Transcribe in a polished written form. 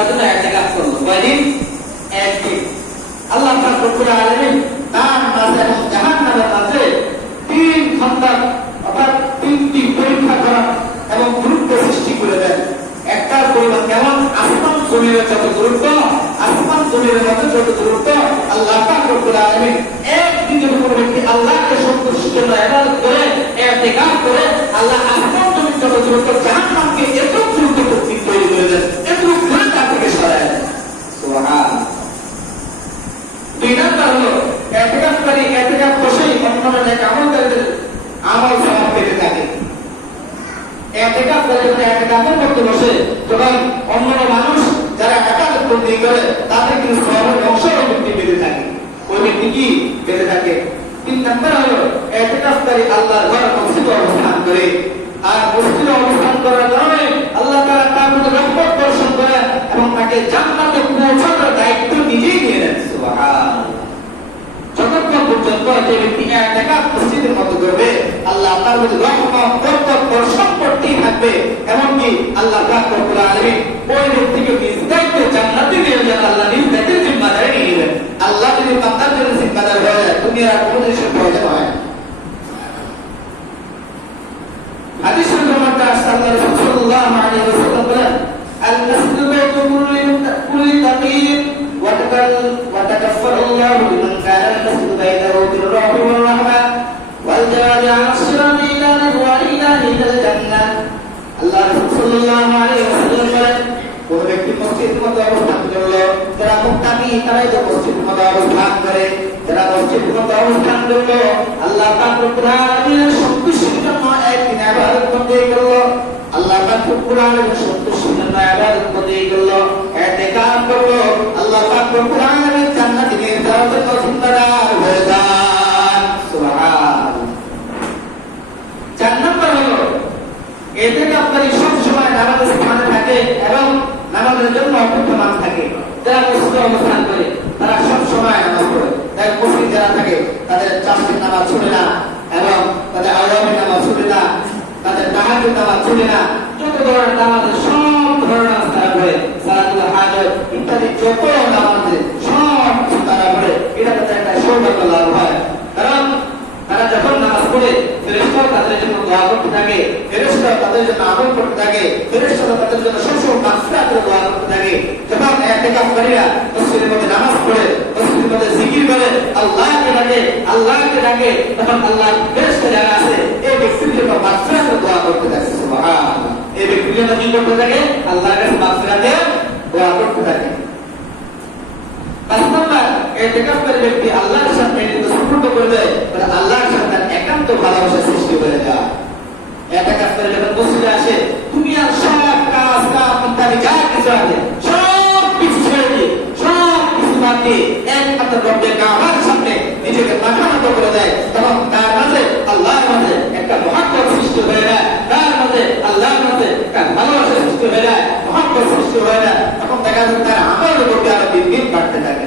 করার জন্য ইতিকাফ করলো। কয়দিন? একদিন। আল্লাহ পাক রব্বুল আলামিন তার মাঝে এবং জাহান্নামের মাঝে 3 খন্দক অর্থাৎ 3টি পরীক্ষা করা এবং দূরত্ব সৃষ্টি করে দেন। একটার পরিমাণ কেমন? আসমান জমিনের যত দূরত্ব, আসমান জমিনের মধ্যে যত দূরত্ব, আল্লাহ পাক রব্বুল আলামিন একদিনের উপর ব্যক্তি আল্লাহকে সন্তুষ্টির জন্য ইবাদত করে ইতিকাফ করে আল্লাহ আসমান জমির যত দূরত্ব জাহান্নামকে এত দূরত্ব তৈরি করে দেন, এত দূরে তা থেকে সরায় দেন। সুবহানাল্লাহ। 2 নাম্বার হলো ইতিকাফকারী ইতিকাফ বসেই অন্যান্য নেক আমলকারীদের আমল সওয়াব পেতে থাকে। ইতিকাফকারী যখন ইতিকাফের মধ্যে বসে তখন অন্যান্য মানুষ যারা ইবাদত বন্দেগী করে তাদের কিন্তু সওয়াবের অংশ ব্যক্তি পেতে থাকে। ওই ব্যক্তি কি পেতে থাকে? 3 নাম্বার হলো ইতিকাফকারী আল্লাহর ঘর মসজিদে অবস্থান করে, আর মসজিদে অবস্থান করার কারণে আল্লাহ তাআলা তার প্রতি রহমত বর্ষণ করেন এবং তাকে জান্নাতে পৌঁছানোর দায়িত্ব নিজেই নিয়ে নেন। সুবহানাল্লাহ। যতক্ষণ পর্যন্ত যে ব্যক্তি ইতিকাফ মসজিদের মধ্যে করবে আল্লাহ তার প্রতি রহমত বরকত বর্ষণ করতেই থাকবে, এমনকি আল্লাহ পাক রব্বুল আলামিন ওই ব্যক্তিকে নিজ দায়িত্বে জান্নাতে নিয়ে যান, আল্লাহ নিজ দায়িত্বে জিম্মাদারি নিয়ে নেবেন। আল্লাহ যদি বান্দার জন্য জিম্মাদার হয়ে যায় দুনিয়ার কোনো জিনিসের প্রয়োজন হয় না। হাদিসের মধ্যে আল্লাহ রাসূল সাল্লাল্লাহু আলাইহি ওয়াসাল্লাম বলেন, আল মাসজিদু বাইতু কুল্লি তাকিয়্যিন ওয়া তাকাফফারু আল্লাহু লিমান কানা আল মাসজিদু বাইতাহু বির-রাহমি ওয়ার-রাহমা ওয়াল জাওয়ারি আলা সিরাতি ইলা রিদওয়ানিল্লাহি ইলাল জান্নাহ। আল্লাহ রাসূল সাল্লাল্লাহু আলাইহি ওয়াসাল্লাম বলেন, কোন ব্যক্তি মসজিদের মধ্যে অবস্থান করলো, যারা মুত্তাকি তারাই তো মসজিদের মধ্যে অবস্থান করে, যারা মসজিদের মধ্যে অবস্থান করলো আল্লাহ পাক রব্বুল আলামিনের সন্তুষ্টির জন্য একদিন ইবাদত বন্দেগী করলো, আল্লাহ পাক রব্বুল আলামিনের সন্তুষ্টির জন্য ইবাদত বন্দেগী করলো, ইতিকাফ করলো, আল্লাহ পাক রব্বুল আলামিন জান্নাতে নিয়ে যাওয়ার জন্য জিম্মাদার হয়ে যান। সুবহানাল্লাহ। 4 নাম্বার হলো ইতিকাফকারী সব সময় নামাজের স্থানে থাকে এবং নামাজের জন্য অপেক্ষমান থাকে। যারা মসজিদে অবস্থান করে তারা সব সময় নামাজ পড়ে। তাই মসজিদ যারা থাকে তাদের চাষের নামাজ ছুটে না এবং তাদের আওয়ামী নামাজ ছুটে না, তাদের তাহাজ্জুদ নামাজ ছুটে না, যত ধরনের নামাজের সব ধরনের নামাজ তারা পড়ে, সালাতুল হাজত ইত্যাদি যত নামাজে সব কিছু তারা পড়ে। এটা তাদের একটা সৌভাগ্য লাভ হয়, কারণ তারা যখন নামাজ পড়ে ফেরেশতাও তাদের জন্য দোয়া করতে থাকে, ফেরেশতাও তাদের জন্য আমল করতে থাকে, ফেরেশতাও তাদের জন্য সবসময় মাগফিরাতের দোয়া করতে থাকে। যখন ইতিকাফকারীরা মসজিদের মধ্যে নামাজ পড়ে, মসজিদের মধ্যে জিকির করে, আল্লাহকে ডাকে, তখন আল্লাহর ফেরেশতা যারা আছে এই ব্যক্তির জন্য মাগফিরাতের দোয়া করতে থাকে। সুবহানাল্লাহ। এই ব্যক্তির জন্য কি করতে থাকে? আল্লাহর কাছে মাগফিরাতের দোয়া করতে থাকে। 5 নাম্বার ইতিকাফকারী ব্যক্তি আল্লাহর সামনে নিজেকে সমর্পণ করে দেয়, তাহলে আল্লাহর সাথে একান্ত ভালোবাসা সৃষ্টি হয়ে যায়। ইতিকাফকারী যখন মসজিদে আসে দুনিয়ার সব কাজ কাম ইত্যাদি যা কিছু আছে সব কিছু ছেড়ে দিয়ে, সব কিছু বাদ দিয়ে একমাত্র রব্বে কাবার সামনে নিজেকে মাথা নত করে দেয়, তখন তার মাঝে আল্লাহর মাঝে একটা মহব্বত সৃষ্টি হয়ে যায়, তার মাঝে আল্লাহর মাঝে একটা ভালোবাসা সৃষ্টি হয়ে যায়, মহব্বত সৃষ্টি হয়ে যায়। তখন দেখা যায় তার আমল করতে আরো দিন দিন বাড়তে থাকে।